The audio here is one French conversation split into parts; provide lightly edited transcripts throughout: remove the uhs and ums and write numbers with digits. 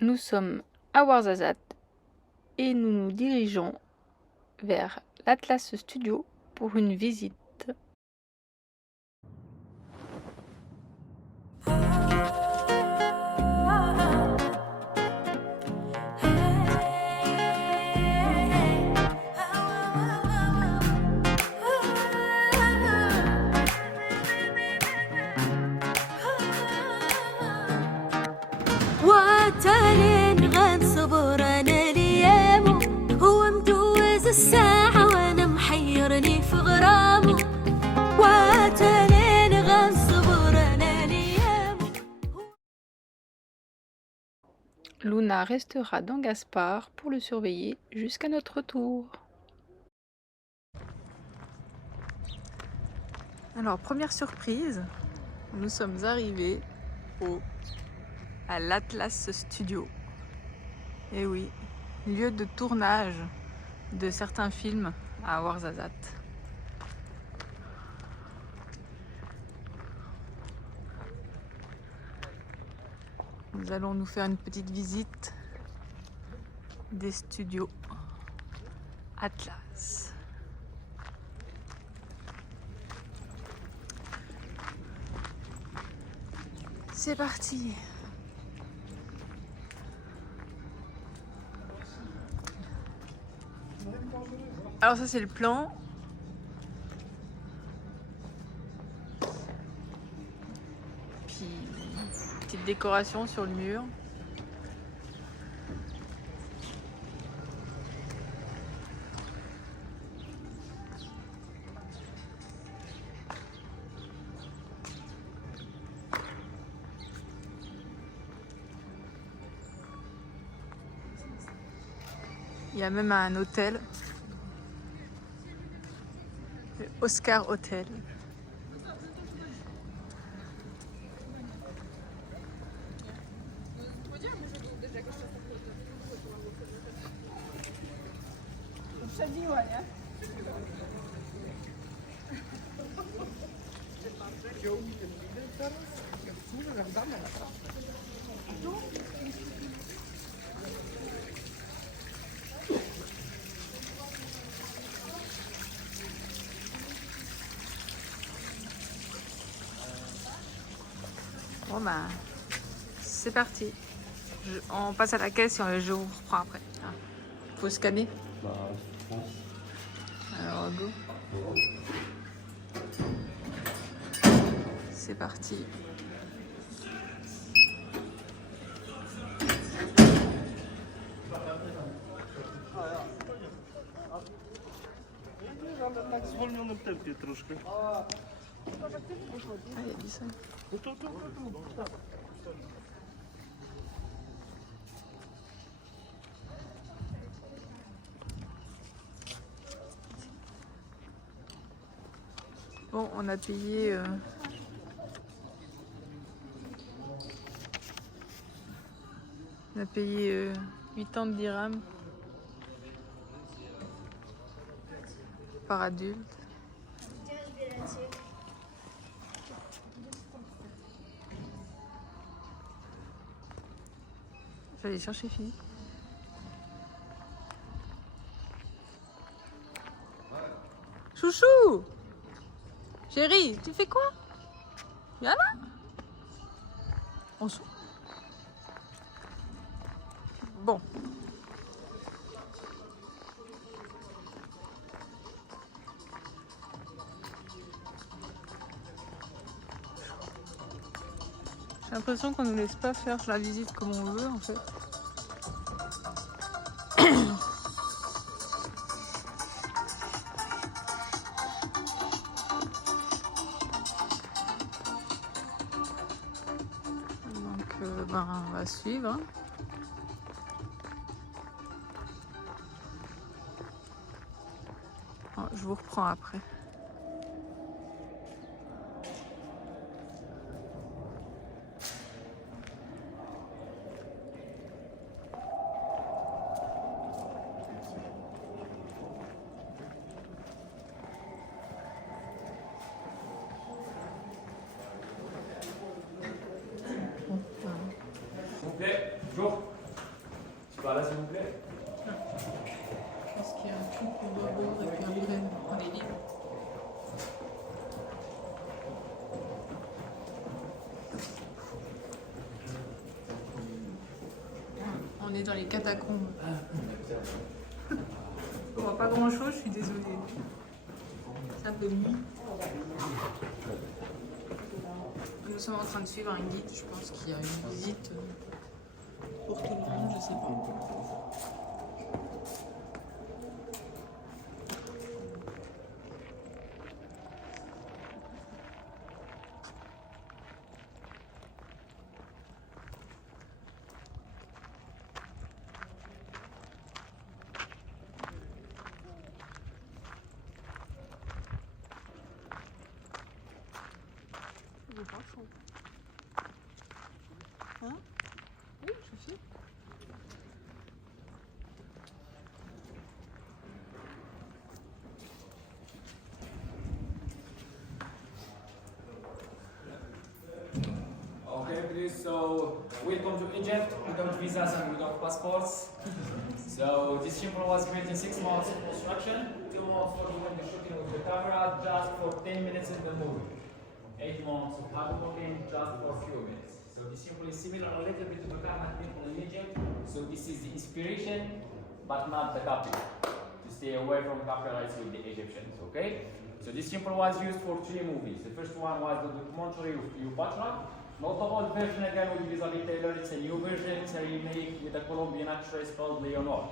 Nous sommes à Ouarzazate et nous nous dirigeons vers l'Atlas Studio pour une visite. وتالين غنصبر انا ليامو هو مدوز الساعة وانا محيرني في غرامو وتالين غنصبر انا ليامو. Luna restera dans Gaspard pour le surveiller jusqu'à notre retour. Alors, première surprise, nous sommes arrivés à l'Atlas Studio. Et oui, lieu de tournage de certains films à Ouarzazate. Nous allons nous faire une petite visite des studios Atlas. C'est parti! Alors ça c'est le plan. Puis petite décoration sur le mur. Il y a même un hôtel, le Oscar Hotel. Bon ben, c'est parti. On passe à la caisse et je vous reprends après. Faut scanner. Bah, je pense. Alors go. C'est parti. Tak zwolnionym tempie troszkę. Ah, il y a du sang. Bon, on a payé 80 dirhams par adulte. Je vais aller chercher Philippe. Chouchou! Chérie, tu fais quoi? Viens là! On s'ouvre. Bon. J'ai l'impression qu'on nous laisse pas faire la visite comme on veut en fait. Donc ben, on va suivre. Hein. Oh, je vous reprends après. Ok, bonjour. On est dans les catacombes. On voit pas grand chose, je suis désolée. C'est un peu nuit. Nous sommes en train de suivre un guide, je pense qu'il y a une visite pour tout le monde, je sais pas. Il est pas chaud. Hein? Oui, je fais. Okay, please. So, welcome to Egypt without visas and without passports. So, this temple was built in 6 months of construction, 2 months for doing the shooting with the camera, just for 10 minutes in the movie. 8 months of photography, just for a few minutes. So, this temple is similar a little bit to the Karnak temple in Egypt. So, this is the inspiration, but not the copy. To stay away from copyrights with the Egyptians, okay? So, this temple was used for 3 movies. The first one was the documentary of Cleopatra. Not the old version again with Elizabeth Taylor, it's a new version, it's a remake with a Colombian actress called Leonor.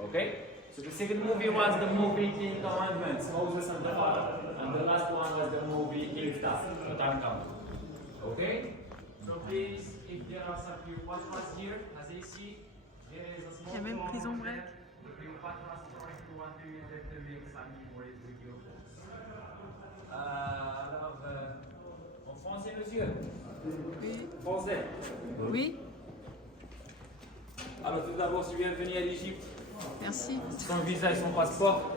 Okay? So the second movie was the movie Ten Commandments, Moses and the Father. And the last one was the movie Iftar, Tutankhamun. Okay? So please, if there are some Cleopatras here, as you see, there is a small Il y a même Prison Break. The Cleopatras trying to want to use it to make some memories with your books. Alors, en français, monsieur? Oui. Français. Oui. Alors tout d'abord, si bienvenue à l'Égypte. Merci. Son visa et son passeport.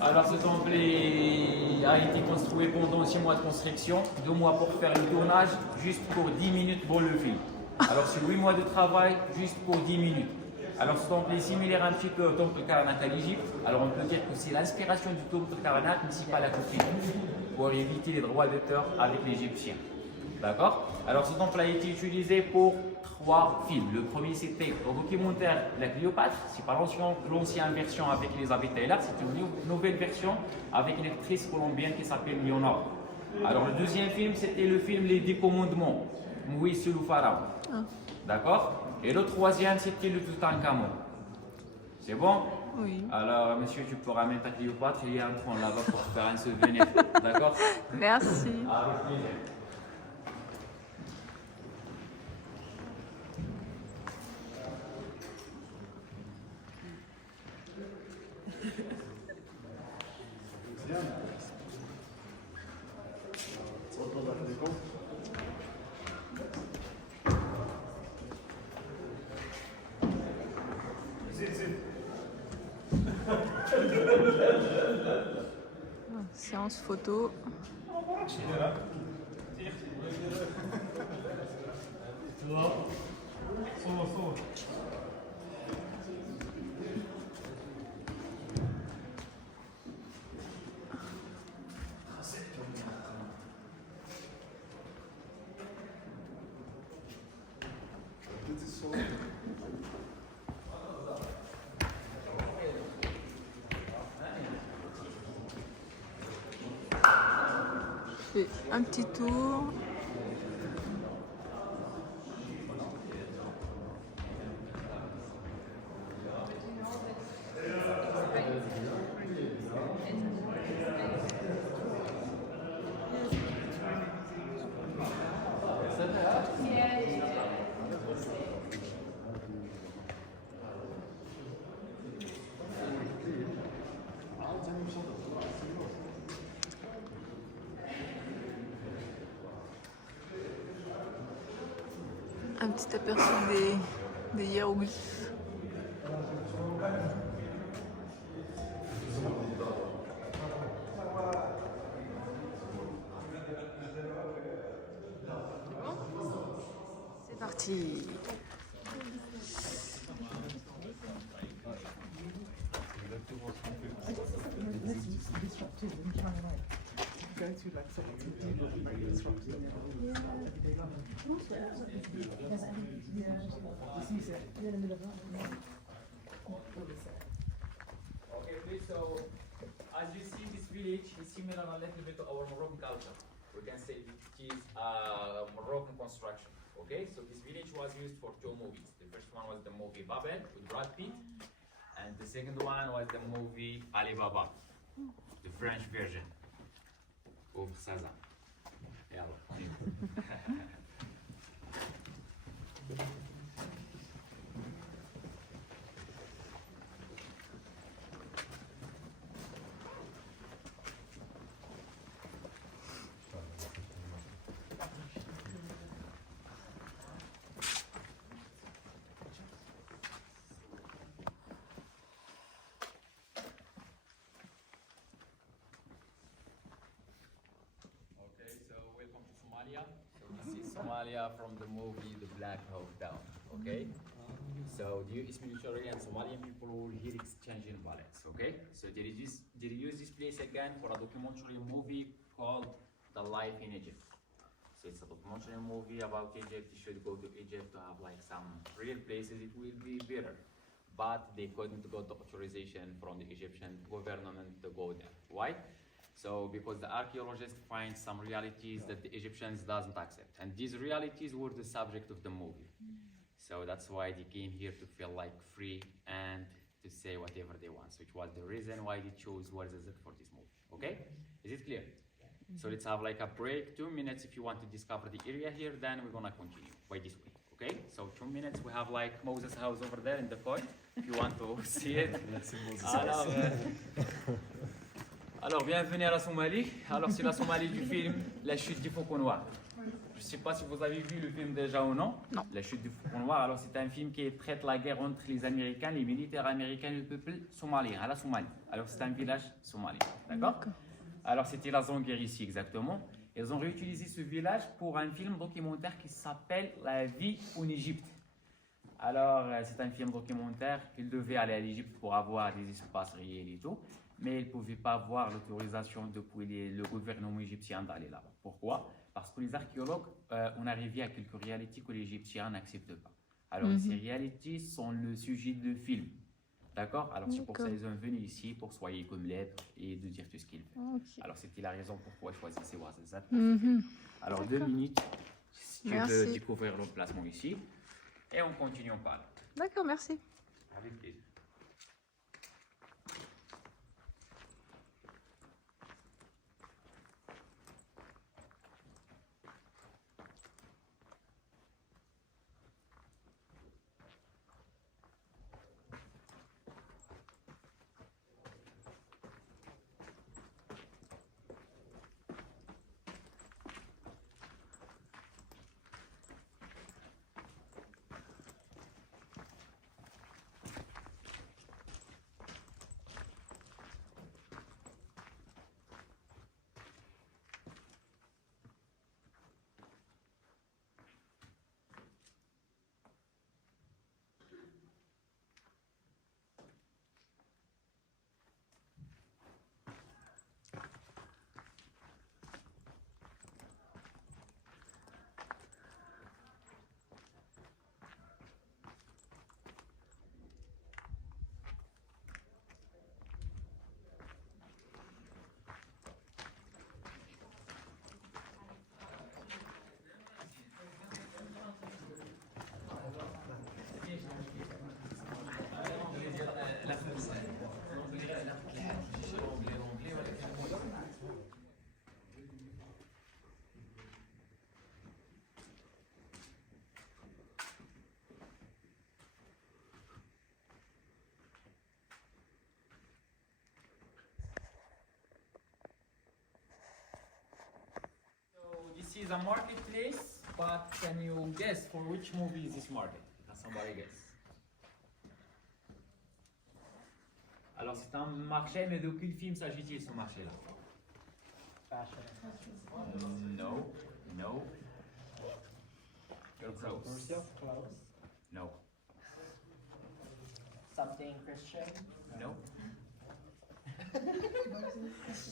Alors ce temple a été construit pendant 6 mois de construction, 2 mois pour faire le tournage, juste pour 10 minutes pour le film. Alors c'est 8 mois de travail, juste pour 10 minutes. Alors ce temple est similaire un petit peu au temple Karnak à l'Égypte. Alors on peut dire que c'est l'inspiration du temple Karnak, mais c'est pas la copie, pour éviter les droits d'auteur avec l'Égyptien. D'accord? Alors ce temple a été utilisé pour 3 films. Le premier c'était le documentaire La Cléopâtre, c'est pas l'ancienne version avec Elizabeth Taylor, c'est une nouvelle version avec une actrice colombienne qui s'appelle Leonor. Alors le deuxième film c'était le film Les 10 Commandements, Moïse sur le Pharaon. D'accord? Et le troisième c'était le Tutankhamun. C'est bon? Oui. Alors monsieur, tu peux ramener ta Cléopâtre, il y a un point là-bas pour faire un souvenir. D'accord? Merci. Avec plaisir. Séance photo. Je fais un petit tour. Un petit aperçu des hiéroglyphes. C'est parti. go to like sort of to do like construction and everyday life. Just use it. Okay, please. So, as you see, this village is similar a little bit to our Moroccan culture. We can say it is a Moroccan construction. Okay, so this village was used for two movies. The first one was the movie Babel with Brad Pitt, and the second one was the movie Alibaba, the French version of Shazam. Yalla, on y va. Okay, so welcome to Somalia. So this is Somalia from the movie The Black Hawk Down. Okay. So the US military and Somalian people will here exchanging bullets. Okay. So they use this place again for a documentary movie called The Life in Egypt. So it's a documentary movie about Egypt. You should go to Egypt to have like some real places. It will be better. But they couldn't got the authorization from the Egyptian government to go there. Why? So because the archaeologists find some realities that the Egyptians doesn't accept. And these realities were the subject of the movie. So that's why they came here to feel like free and to say whatever they want, which was the reason why they chose Ouarzazate for this movie. Okay? Is it clear? So let's have like a break, 2 minutes if you want to discover the area here, then we're gonna continue by this way. Okay? So 2 minutes, we have like Moses' house over there in the corner, if you want to see it. Alors, bienvenue à la Somalie. Alors, c'est la Somalie du film La chute du Faucon Noir. Je ne sais pas si vous avez vu le film déjà ou non. Non. La chute du Faucon Noir. Alors, c'est un film qui traite la guerre entre les Américains, les militaires américains et le peuple somalien, à la Somalie. Alors, c'est un village somalien. D'accord? Alors, c'était la zone guerre ici, exactement. Ils ont réutilisé ce village pour un film documentaire qui s'appelle La vie en Égypte. Alors, c'est un film documentaire qu'ils devaient aller à l'Égypte pour avoir des espaces réels et tout. Mais ils ne pouvaient pas avoir l'autorisation depuis le gouvernement égyptien d'aller là-bas. Pourquoi? Parce que les archéologues ont arrivé à quelques réalités que les Égyptiens n'acceptent pas. Alors, ces réalités sont le sujet de film. D'accord? Alors, c'est pour ça qu'ils sont venus ici, pour soigner comme l'être et de dire tout ce qu'ils veulent. Ok. Alors, c'était la raison pourquoi je choisissais Ouarzazate. Mhm. Alors, 2 minutes, si tu Merci. veux découvrir l'emplacement ici. Et on continue en parlant. D'accord, merci. Avec plaisir. This is a marketplace, but can you guess for which movie is this market? Can somebody guess? Alors c'est un marché, mais de quel film s'agit-il ce marché-là? No, no. You're close. No, Something Christian. no.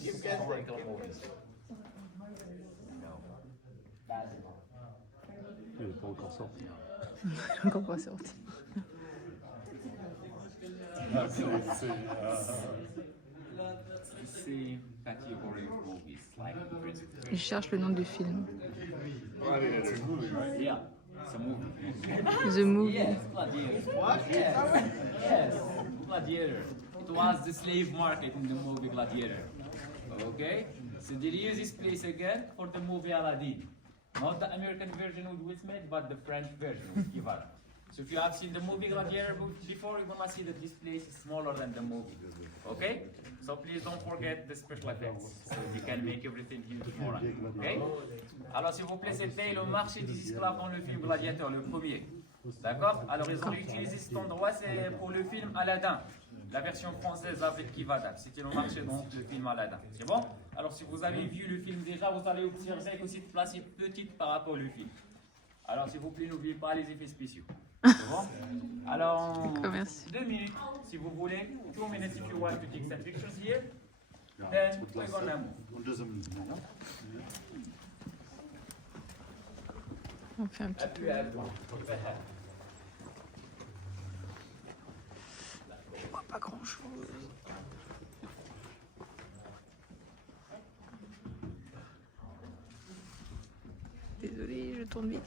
You Historical movies. pas encore sorti. Encore pas sorti. Same category of movies, like Prince of Persia. Il cherche le nom du film. Yeah, it's a movie. The Movie. Yes, Gladiator. What? Yes, Gladiator. It was the slave market in the movie Gladiator. Okay? So they use this place again for the movie Aladdin. Not the American version with Will Smith, but the French version with Kivara. So if you have seen the movie Gladiator before, you're gonna see that this place is smaller than the movie. Okay? So please don't forget the special effects. So you can make everything huge more. Okay? Alors s'il vous plaît, c'était le marché des esclaves dans le film Gladiator, le premier. D'accord? Alors ils ont utilisé cet endroit, c'est pour le film Aladdin. La version française avec Kivada. C'était le marché dans le film Aladdin. C'est bon? Alors si vous avez vu le film déjà, vous allez observer que cette place est petite par rapport au film. Alors s'il vous plaît, n'oubliez pas les effets spéciaux. C'est bon? Alors, Merci. 2 minutes si vous voulez. 2 minutes if you want to take some pictures here. Then we're gonna move. On fait un petit peu. Appuie à droite. Je vois pas grand chose. Désolée, je tourne vite.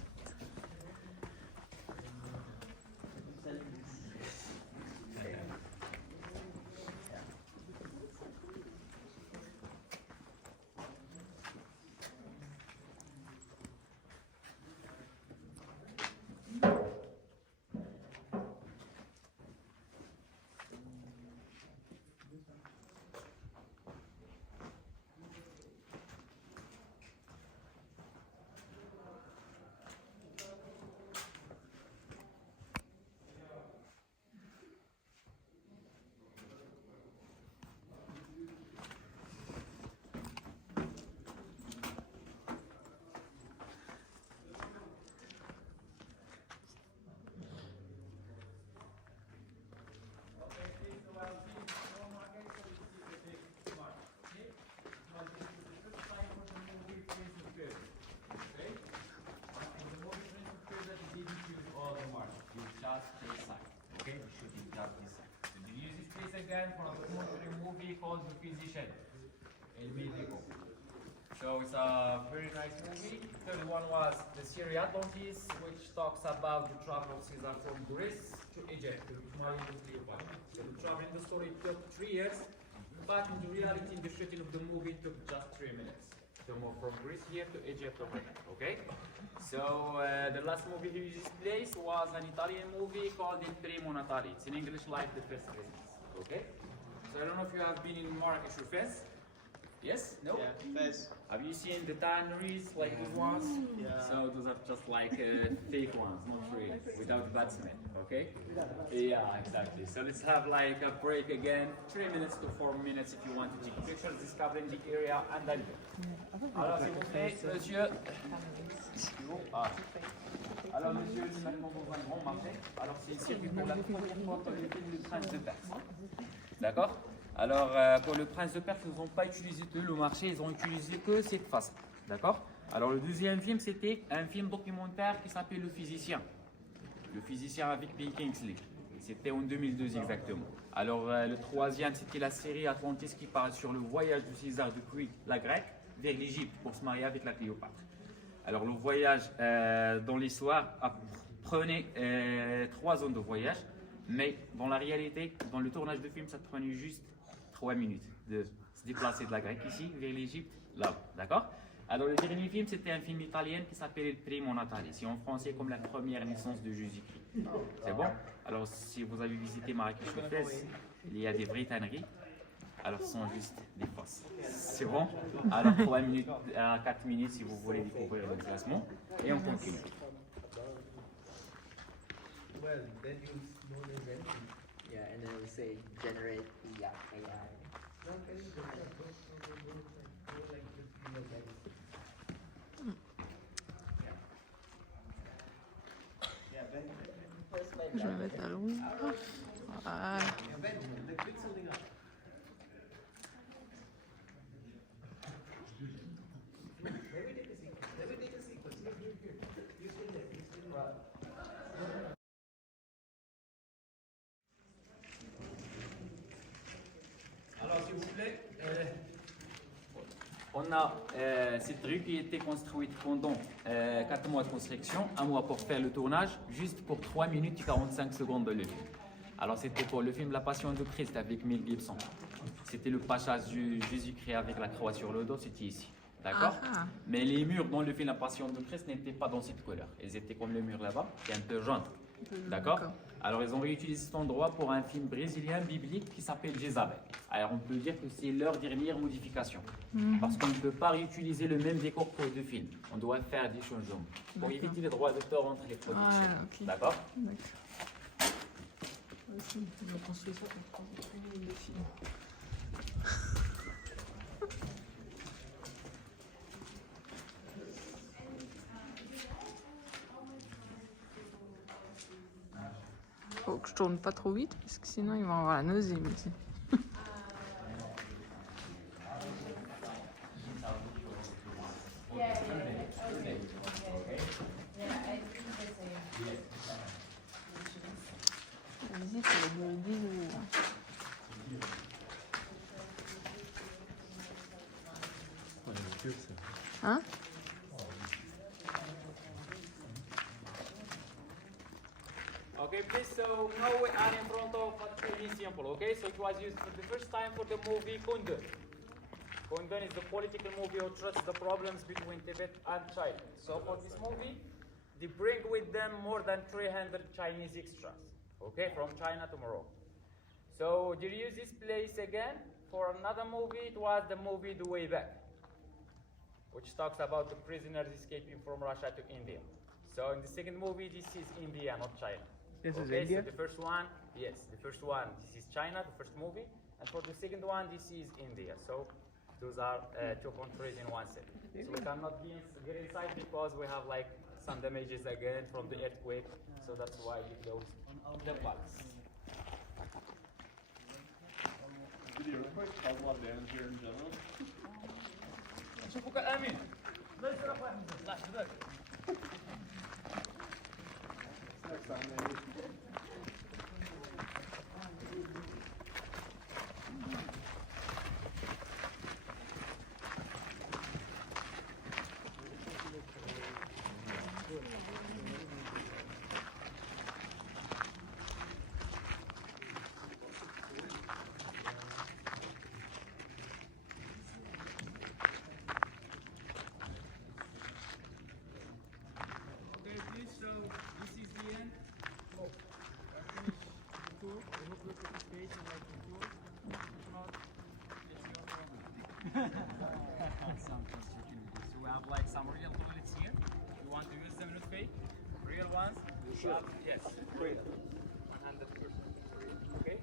Again for a documentary movie called The Physician, El Médico. So it's a very nice movie. The third one was The Syria Atlantis, which talks about the travel of Caesar from Greece to Egypt. So the travel in the story took 3 years, but in the reality, in the shooting of the movie, it took just 3 minutes. So move from Greece here to Egypt overnight, okay? So the last movie he displays was an Italian movie called Il Primo Natale. It's in English like The First Christmas. Okay? So I don't know if you have been in Marrakesh or Fez. Yes? No? Yeah, Fez. Have you seen the tanneries like these ones? Yeah. So those are just like fake ones, not real, without bad cement. Okay? Yeah, exactly. So let's have like a break again, 3 minutes to 4 minutes if you want to take pictures, discovering the area, and then. Alors s'il vous plaît, monsieur. Ah. Alors monsieur, nous maintenant dans un grand marché. Alors c'est ici pour la première fois pour le film Le Prince de Perse. D'accord? Alors pour le Prince de Perse, ils n'ont pas utilisé tout le marché, ils ont utilisé que cette face. D'accord? Alors le deuxième film, c'était un film documentaire qui s'appelle Le Physicien. Le Physicien avec Bill Kingsley. C'était en 2002 exactement. Alors le troisième, c'était la série Atlantis qui parle sur le voyage de César depuis la Grèce vers l'Égypte pour se marier avec la Cléopâtre. Alors le voyage dans l'histoire prenait 3 ans de voyage, mais dans la réalité, dans le tournage de film, ça prenait juste 3 minutes de se déplacer de la Grèce ici vers l'Égypte, là, d'accord? Alors le dernier film, c'était un film italien qui s'appelle Il Primo Natale, c'est en français comme la première naissance de Jésus-Christ. C'est bon? Alors si vous avez visité Marrakech ou Fès, il y a des vraies tanneries. Alors, ce sont juste des fausses. C'est bon? Alors, 3 minutes à 4 minutes si vous voulez découvrir le classement. Et on continue. Well, then you know the invention. Yeah, and then we say generate the AI. No, can you go like this? Go like this, like this. Yeah, Ben. First like Je vais that. mettre à l'ombre. Voilà. Yeah, Ben, like pick something up. Maybe take a sequence. Maybe take a sequence. Here. You stay there. You stay there. on a cette rue qui a été construite pendant 4 mois de construction, 1 mois pour faire le tournage, juste pour 3 minutes et 45 secondes de le film. Alors c'était pour le film La Passion de Christ avec Mel Gibson. C'était le passage de Jésus-Christ avec la croix sur le dos, c'était ici. D'accord? Ah. Mais les murs dans le film La Passion de Christ n'étaient pas dans cette couleur. Ils étaient comme le mur là-bas, qui est un peu jaune. D'accord? Alors ils ont réutilisé cet endroit pour un film brésilien biblique qui s'appelle Jézabel. Alors on peut dire que c'est leur dernière modification. Parce qu'on ne peut pas réutiliser le même décor pour 2 films. On doit faire des changements pour éviter les droits d'auteur entre les productions. Ah, ok. D'accord? Ils ont construit ça pour construire les films. Faut que je tourne pas trop vite parce que sinon ils vont avoir la nausée. Ici. La visite, ça va durer 10 jours. Hein? Okay, please, so now we are in front of a Chinese temple, okay? So it was used for the first time for the movie Kundun. Kundun is the political movie who trusts the problems between Tibet and China. So for this movie, they bring with them more than 300 Chinese extras, okay, from China to Morocco. So they use this place again for another movie. It was the movie The Way Back, which talks about the prisoners escaping from Russia to India. So in the second movie, this is India, not China. This is Okay, India? so the first one, yes, the first one, this is China, the first movie, and for the second one, this is India. So those are 2 countries in one set. So we cannot get inside because we have like some damages again from the earthquake. So that's why we closed the palace. Did the earthquake cause a lot of damage here in general? شوفوا كأمين. Next time, maybe. Okay, please, so this is the end. I finished the tour. I hope you participate and like the tour. If not, it's your problem. Some construction videos. So we have like some real toilets here. You want to use them, not fake? Real ones? Sure. Yes, real. 100%. Okay?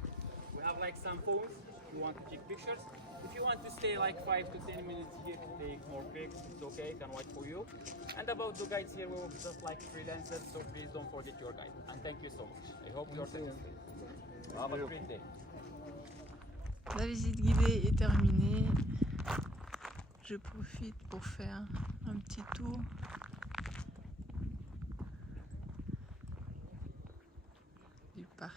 We have like some phones. If you want to take pictures. If you want to stay like 5 to 10 minutes here to take more pics, it's okay, can wait for you. And about the guides here, we will be just like freelancers, so please don't forget your guide. And thank you so much. I hope you're satisfied. Have a great day. La visite guidée est terminée. Je profite pour faire un petit tour. Du parc.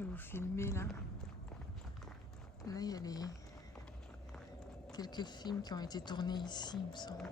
Je vais vous filmer là. Là, il y a quelques films qui ont été tournés ici, il me semble.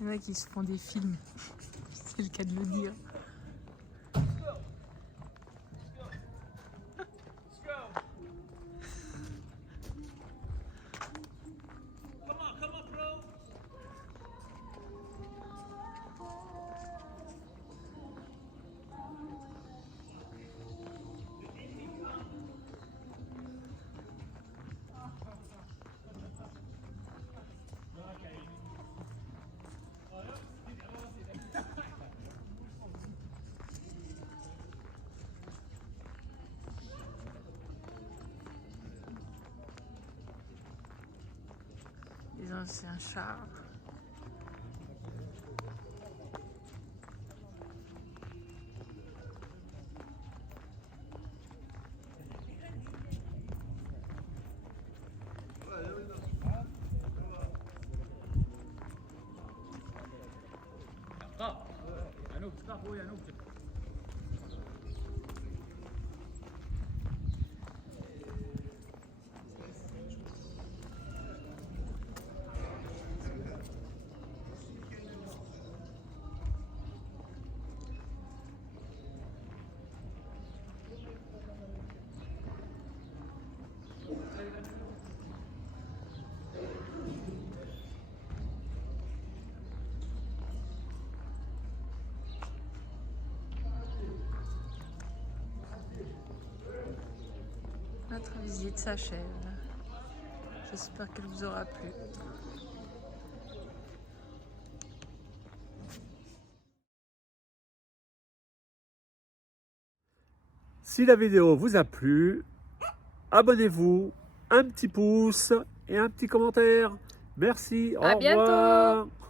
Il y en a qui se font des films, c'est le cas de le dire. ancien char. Notre visite s'achève. J'espère qu'elle vous aura plu. Si la vidéo vous a plu, abonnez-vous, un petit pouce et un petit commentaire. Merci, au revoir. Bientôt.